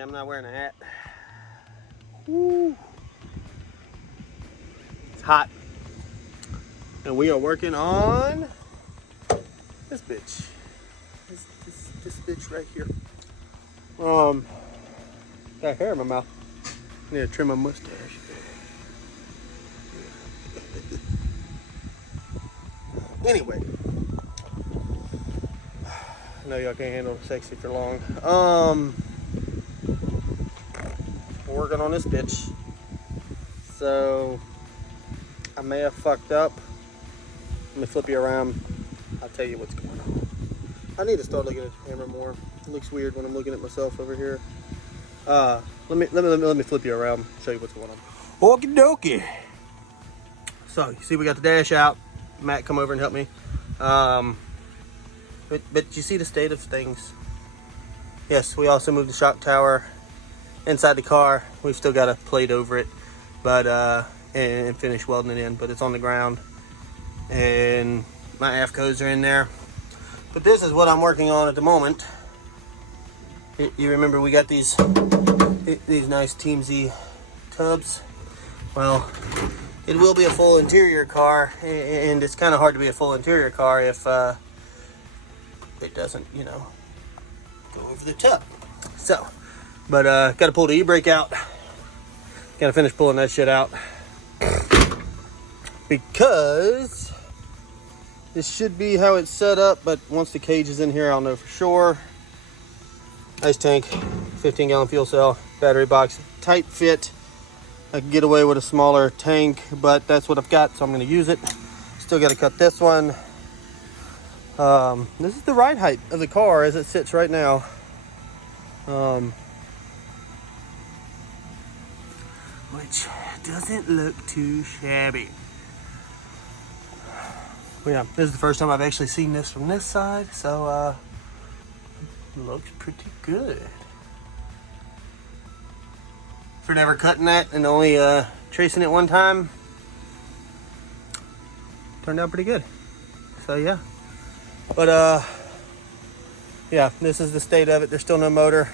Yeah, I'm not wearing a hat. Woo. It's hot. And we are working on this bitch. This bitch right here. Got hair in my mouth. I need to trim my mustache. Anyway. I know y'all can't handle sexy for long. We're working on this bitch. So I may have fucked up. Let me flip you around. I'll tell you what's going on. I need to start looking at the camera more. It looks weird when I'm looking at myself over here. Let me flip you around, show you what's going on. Okie dokie. So you see we got the dash out. Matt come over and help me. But you see the state of things. Yes, we also moved the shock tower inside the car. We've still got a plate over it, but and finish welding it in. But it's on the ground, and my AFCOs are in there. But this is what I'm working on at the moment. You remember we got these nice Team Z tubs. Well, it will be a full interior car, and it's kind of hard to be a full interior car if it doesn't, you know, go over the tub. So, but got to pull the e-brake out. Got to finish pulling that shit out because this should be how it's set up. But once the cage is in here, I'll know for sure. Ice tank, 15-gallon fuel cell, battery box, tight fit. I can get away with a smaller tank, but that's what I've got, so I'm going to use it. Still got to cut this one. This is the ride height of the car as it sits right now. Which doesn't look too shabby. Well, yeah, this is the first time I've actually seen this from this side, so looks pretty good. For never cutting that and only tracing it one time, turned out pretty good. So yeah. But yeah, this is the state of it. There's still no motor.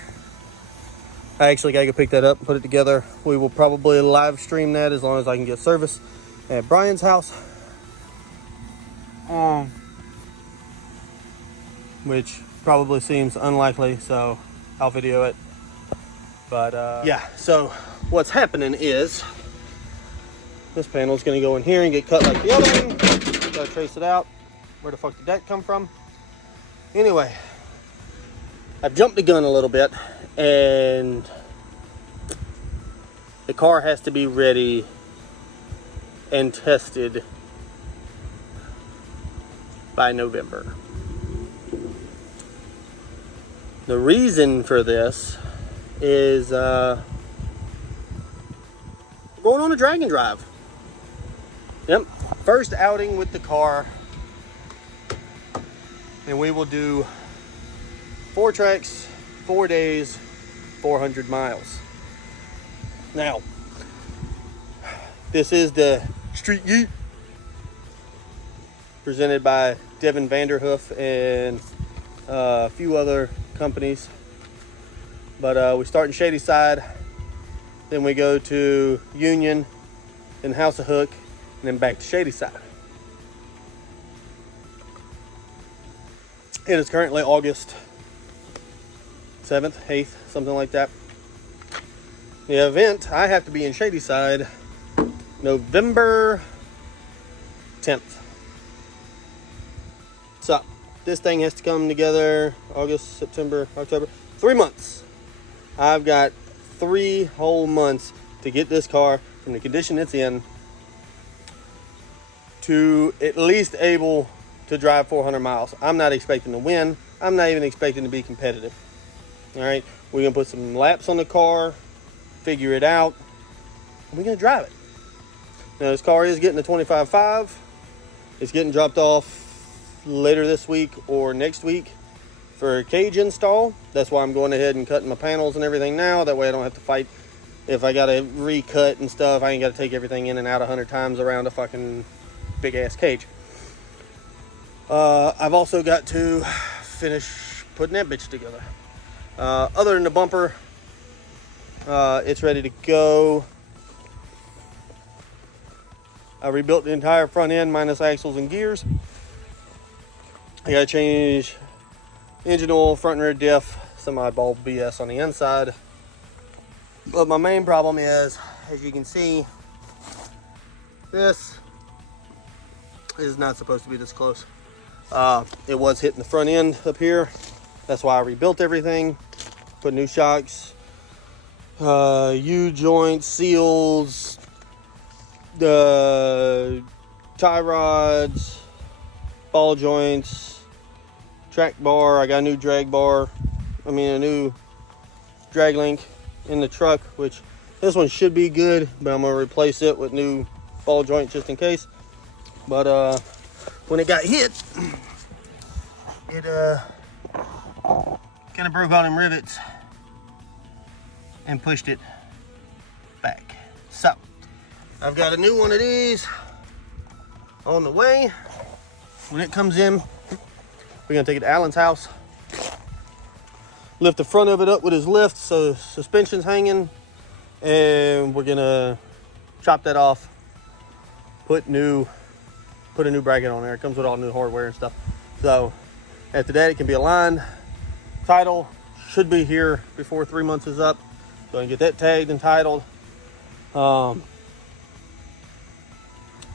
I actually gotta go pick that up and put it together. We will probably live stream that as long as I can get service at Brian's house. Which probably seems unlikely, so I'll video it. But yeah, so what's happening is this panel is gonna go in here and get cut like the other one. Gotta trace it out. Where the fuck did that come from? Anyway, I've jumped the gun a little bit, and the car has to be ready and tested by November. The reason for this is going on a drag and drive. Yep, first outing with the car. And we will do 4 tracks, 4 days, 400 miles. Now, this is the Street Yeet presented by Devin Vanderhoof and a few other companies. But we start in Shadyside, then we go to Union, then House of Hook, and then back to Shadyside. It is currently August 7th, 8th, something like that. The event, I have to be in Shadyside November 10th. So, this thing has to come together August, September, October, 3 months. I've got 3 whole months to get this car from the condition it's in to at least able to drive 400 miles. I'm not expecting to win. I'm not even expecting to be competitive. All right, we're gonna put some laps on the car, figure it out, and we're gonna drive it. Now this car is getting a 25.5. It's getting dropped off later this week or next week for a cage install. That's why I'm going ahead and cutting my panels and everything now. That way I don't have to fight. If I gotta recut and stuff, I ain't gotta take everything in and out 100 times around a fucking big ass cage. I've also got to finish putting that bitch together. Other than the bumper, It's ready to go. I rebuilt the entire front end minus axles and gears. I gotta change engine oil, front and rear diff, some oddball BS on the inside. But my main problem is, as you can see, this is not supposed to be this close. It was hitting the front end up here. That's why I rebuilt everything. Put new shocks, U-joints, seals, the tie rods, ball joints, track bar. I got a new drag bar. A new drag link in the truck, which this one should be good, but I'm gonna replace it with new ball joint just in case. But when it got hit, it kind of broke all them rivets and pushed it back. So I've got a new one of these on the way. When it comes in, we're gonna take it to Alan's house, lift the front of it up with his lift so suspension's hanging, and we're gonna chop that off, put a new bracket on there. It comes with all new hardware and stuff. So after that, it can be aligned. Title should be here before 3 months is up. So I can get that tagged and titled. When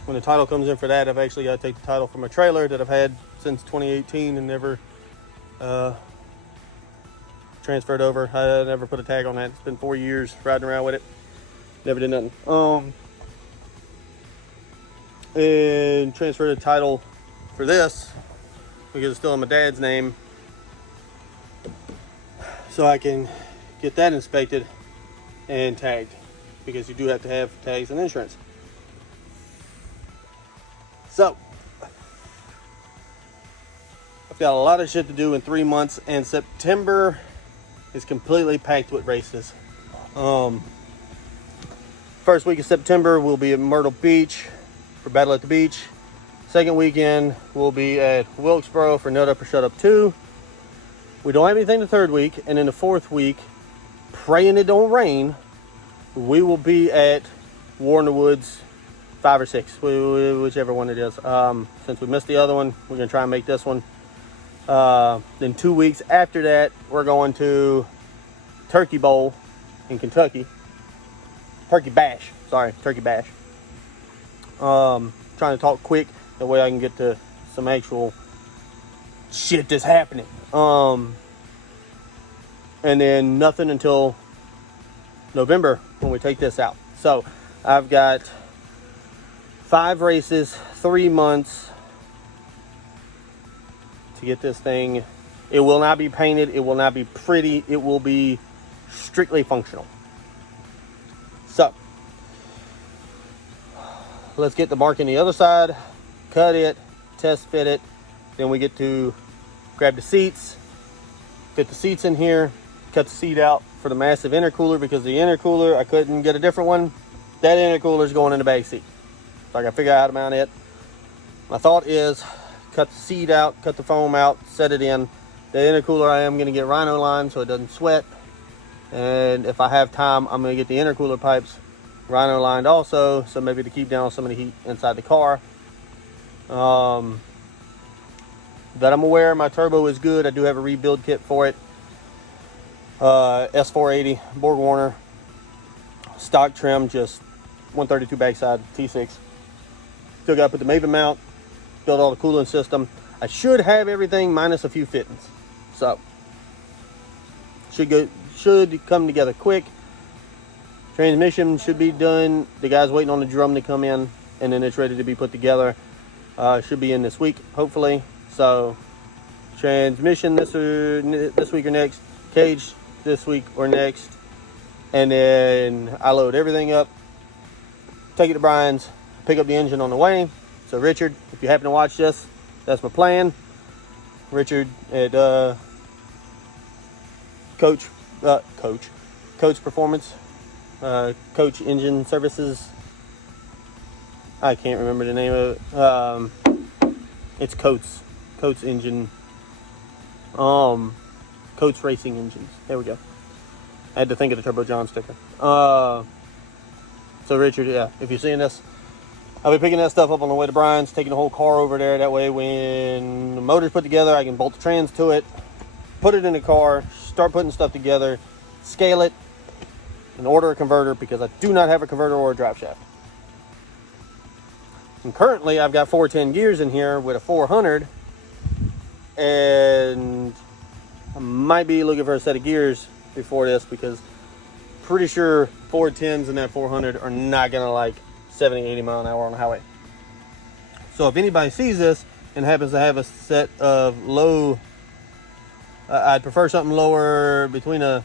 the title comes in for that, I've actually got to take the title from a trailer that I've had since 2018 and never transferred over. I never put a tag on that. It's been 4 years riding around with it. Never did nothing. And transferred the title for this because it's still in my dad's name, so I can get that inspected and tagged, because you do have to have tags and insurance. So I've got a lot of shit to do in 3 months, and September is completely packed with races. First week of September we'll be at Myrtle Beach for Battle at the Beach. Second weekend we'll be at Wilkesboro for Nut Up or Shut Up 2. We don't have anything the third week, and in the fourth week, praying it don't rain, we will be at War in the Woods 5 or 6, whichever one it is. Since we missed the other one, we're gonna try and make this one. Then 2 weeks after that, we're going to Turkey Bowl in Kentucky. Turkey Bash. Trying to talk quick, that way I can get to some actual shit that's happening. And then nothing until November when we take this out. So I've got 5 races, 3 months to get this thing. It will not be painted. It will not be pretty. It will be strictly functional. So let's get the mark in the other side, cut it, test fit it. Then we get to grab the seats, fit the seats in here, cut the seat out for the massive intercooler, because the intercooler, I couldn't get a different one. That intercooler is going in the back seat. So I got to figure out how to mount it. My thought is cut the seat out, cut the foam out, set it in. The intercooler, I am going to get rhino lined so it doesn't sweat. And if I have time, I'm going to get the intercooler pipes rhino lined also, so maybe to keep down some of the heat inside the car. That I'm aware, my turbo is good. I do have a rebuild kit for it. S480 Borg Warner stock trim, just 132 backside T6. Still got to put the Maven mount, build all the cooling system. I should have everything minus a few fittings, so should come together quick. Transmission should be done. The guy's waiting on the drum to come in, and then it's ready to be put together. Should be in this week, hopefully. So transmission this week or next, cage this week or next, and then I load everything up, take it to Brian's, pick up the engine on the way. So Richard, if you happen to watch this, that's my plan. Richard at Coach Performance, Coach Engine Services. I can't remember the name of it. It's Coates Engine. Coates Racing Engines. There we go. I had to think of the Turbo John sticker. So Richard, yeah, if you're seeing this, I'll be picking that stuff up on the way to Brian's, taking the whole car over there. That way when the motor's put together, I can bolt the trans to it, put it in the car, start putting stuff together, scale it, and order a converter because I do not have a converter or a drive shaft. And currently I've got 410 gears in here with a 400, and I might be looking for a set of gears before this because pretty sure 410s and that 400 are not gonna like 70, 80 mile an hour on the highway. So if anybody sees this and happens to have a set of low, I'd prefer something lower between a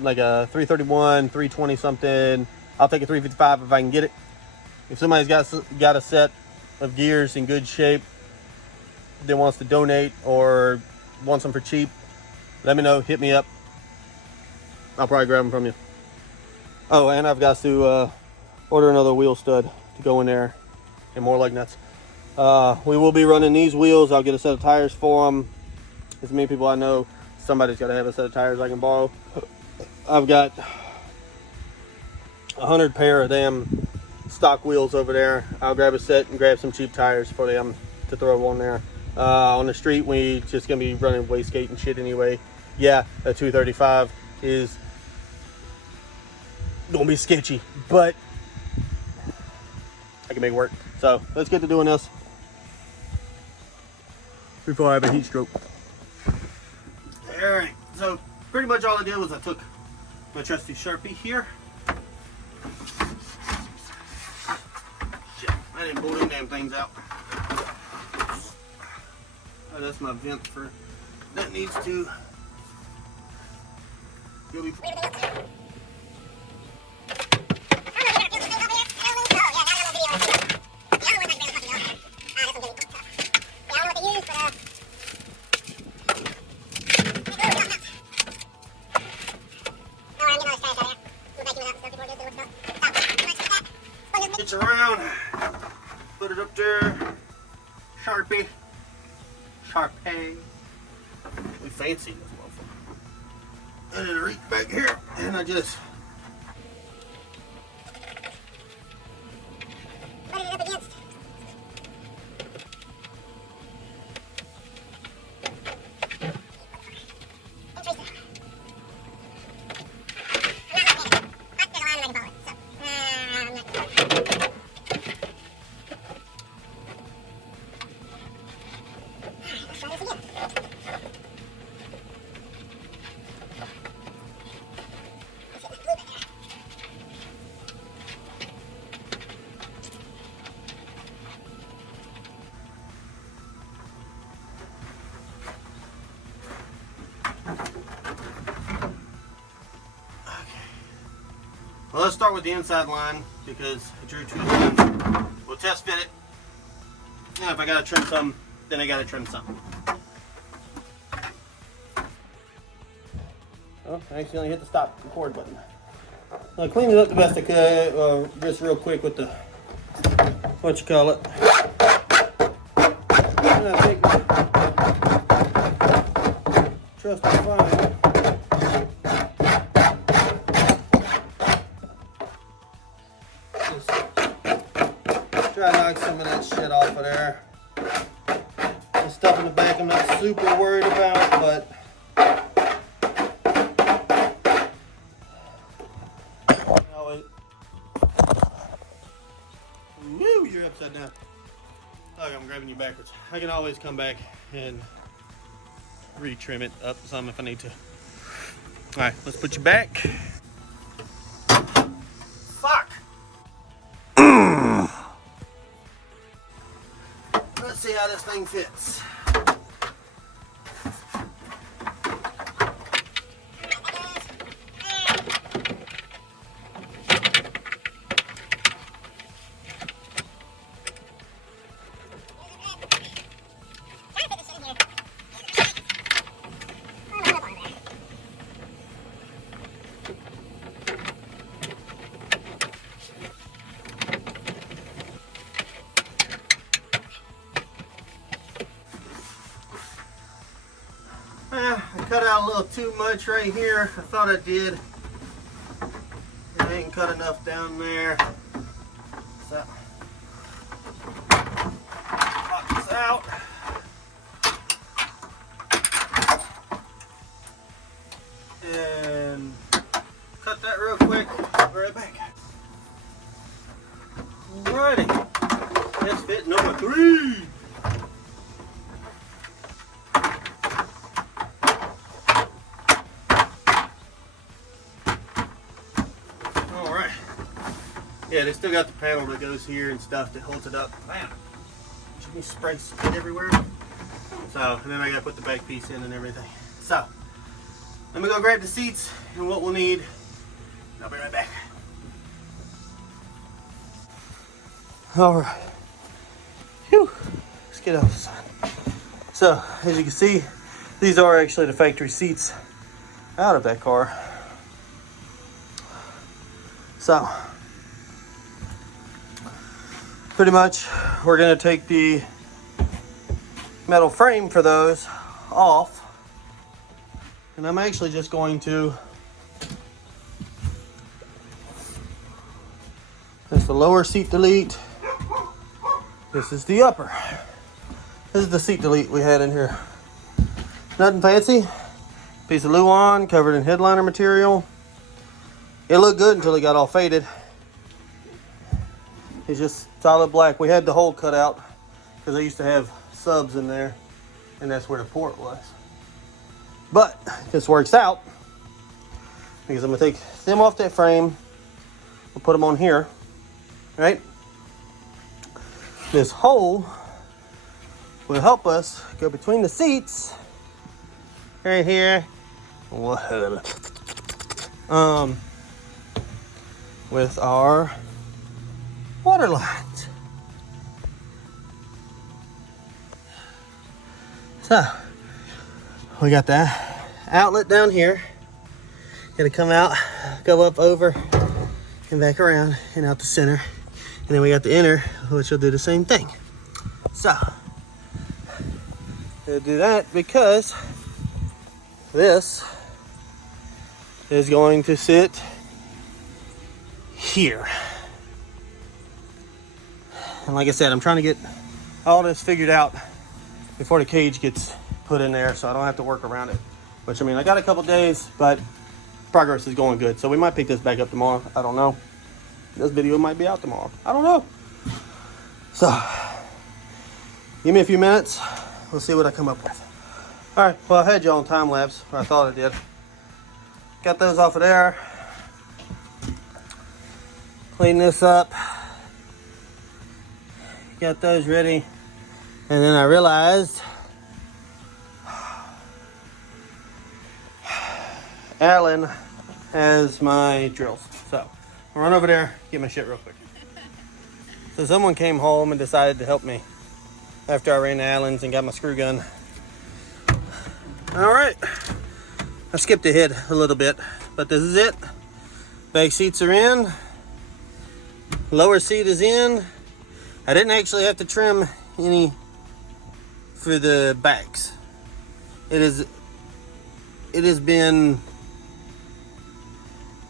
like a 331, 320 something. I'll take a 355 if I can get it. If somebody's got a set of gears in good shape that wants to donate or wants them for cheap, let me know, hit me up. I'll probably grab them from you. Oh, and I've got to order another wheel stud to go in there and more lug nuts. We will be running these wheels. I'll get a set of tires for them. As many people I know, somebody's got to have a set of tires I can borrow. I've got 100 pair of them stock wheels over there. I'll grab a set and grab some cheap tires for them to throw on there. On the street, we just gonna be running wastegate and shit anyway. Yeah, a 235 is gonna be sketchy, but I can make it work. So let's get to doing this before I have a heat stroke. All right, so pretty much all I did was I took my trusty Sharpie here. Shit, I didn't pull them damn things out. Oh, that's my vent for, that needs to go be. Get around, put it up there, Sharpie. We fancy this motherfucker. And then I reach back here and I just put it up against. Well, let's start with the inside line because I drew two of them. We'll test fit it. And if I gotta trim some, then I gotta trim some. Oh, I accidentally hit the stop record button. I cleaned it up the best I could, just real quick with the, what you call it. And I think trust me fine. Try to knock some of that shit off of there. The stuff in the back I'm not super worried about, but oh wait. Woo, you're upside down. Look, I'm grabbing you backwards. I can always come back and retrim it up some if I need to. Alright, let's put you back. Fuck! Let's see how this thing fits. cut out a little too much right here. I thought I did. I ain't cut enough down there. So, pop this out. And cut that real quick. Be right back. Alrighty. Let's fit number 3. Yeah, they still got the panel that goes here and stuff that holds it up. Man, should be spray spit everywhere. So, and then I gotta put the back piece in and everything. So, let me go grab the seats and what we'll need. I'll be right back. All right. Whew. Let's get out of the sun. So, as you can see, these are actually the factory seats out of that car. So, pretty much, we're going to take the metal frame for those off. And I'm actually just going to, that's the lower seat delete. This is the upper. This is the seat delete we had in here. Nothing fancy. Piece of Luan covered in headliner material. It looked good until it got all faded. It's just solid black. We had the hole cut out because I used to have subs in there, and that's where the port was. But this works out because I'm gonna take them off that frame. We'll put them on here, right? This hole will help us go between the seats right here. With our water lines. So, we got that outlet down here. Gotta come out, go up over, and back around, and out the center. And then we got the inner, which will do the same thing. So, we'll do that because this is going to sit here. And like I said, I'm trying to get all this figured out before the cage gets put in there so I don't have to work around it. Which, I mean, I got a couple days, but progress is going good. So we might pick this back up tomorrow. I don't know. This video might be out tomorrow. I don't know. So, give me a few minutes. We'll see what I come up with. All right, well, I had y'all on time lapse, or I thought I did. Got those off of there. Clean this up. Got those ready. And then I realized Alan has my drills. So I'll run over there, get my shit real quick. So someone came home and decided to help me after I ran to Alan's and got my screw gun. All right, I skipped ahead a little bit, but this is it. Back seats are in. Lower seat is in. I didn't actually have to trim any for the backs. It has been,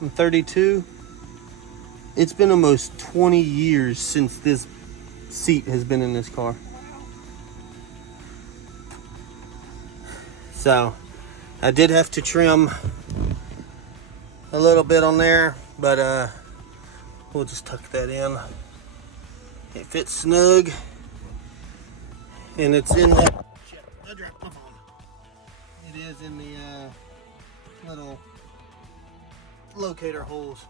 I'm 32. It's been almost 20 years since this seat has been in this car. So I did have to trim a little bit on there, but we'll just tuck that in. It fits snug, and it's in that. Shit, I dropped my phone. It is in the little locator holes,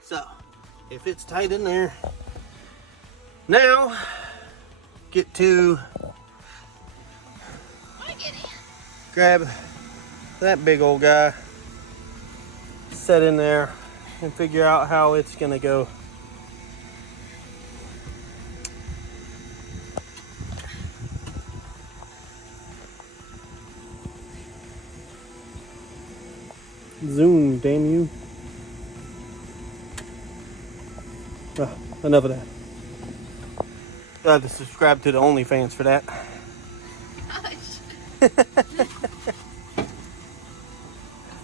so it fits tight in there. Now, get to grab that big old guy, set in there, and figure out how it's gonna go. Zoom, damn you. Enough of that. You have to subscribe to the OnlyFans for that.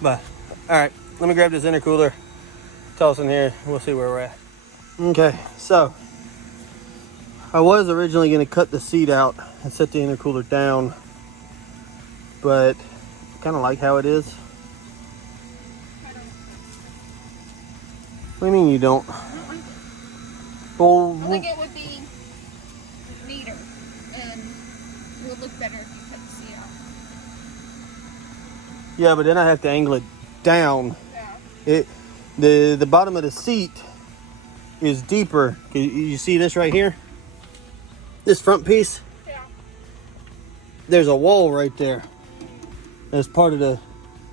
But all right, let me grab this intercooler, toss in here, we'll see where we're at. Okay, so I was originally going to cut the seat out and set the intercooler down, but I kind of like how it is. What do you mean you don't? I don't like it. Well, I think it would be neater and it would look better if you cut the seat out. yeah, but then I have to angle it down. Yeah. The bottom of the seat is deeper. You see this right here? This front piece? Yeah. There's a wall right there. That's part of the...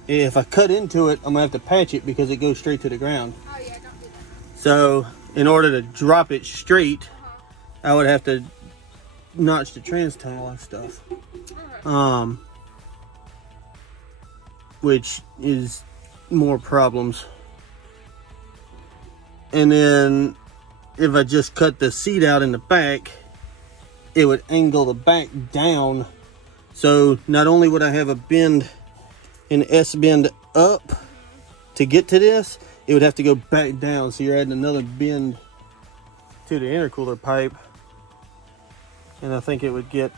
If I cut into it, I'm going to have to patch it because it goes straight to the ground. Oh yeah, don't do that. So, in order to drop it straight, I would have to notch the trans tunnel and stuff. Alright. Which is more problems. And then if I just cut the seat out in the back, it would angle the back down. So not only would I have a bend, an S bend up to get to this, it would have to go back down. So you're adding another bend to the intercooler pipe. And I think it would get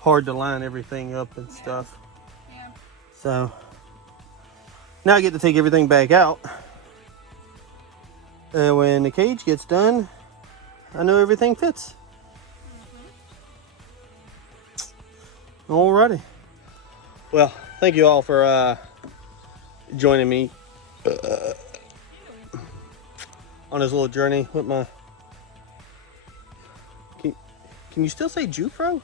hard to line everything up and stuff. Yeah. So now I get to take everything back out. When the cage gets done, I know everything fits. Alrighty. Well, thank you all for joining me on this little journey with my... Can you still say Jufro?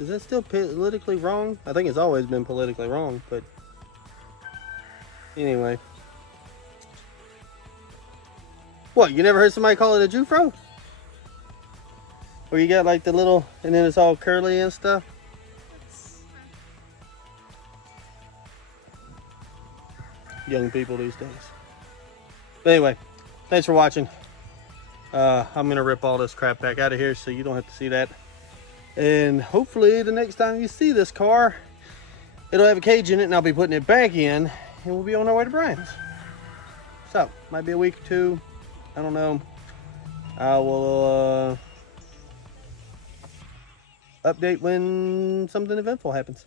Is that still politically wrong? I think it's always been politically wrong, but anyway. What, you never heard somebody call it a Jufro? Where you got like the little, and then it's all curly and stuff? Young people these days. But anyway, thanks for watching. I'm gonna rip all this crap back out of here so you don't have to see that. And hopefully the next time you see this car, it'll have a cage in it and I'll be putting it back in and we'll be on our way to Brian's. So, might be a week or two. I don't know. I will update when something eventful happens.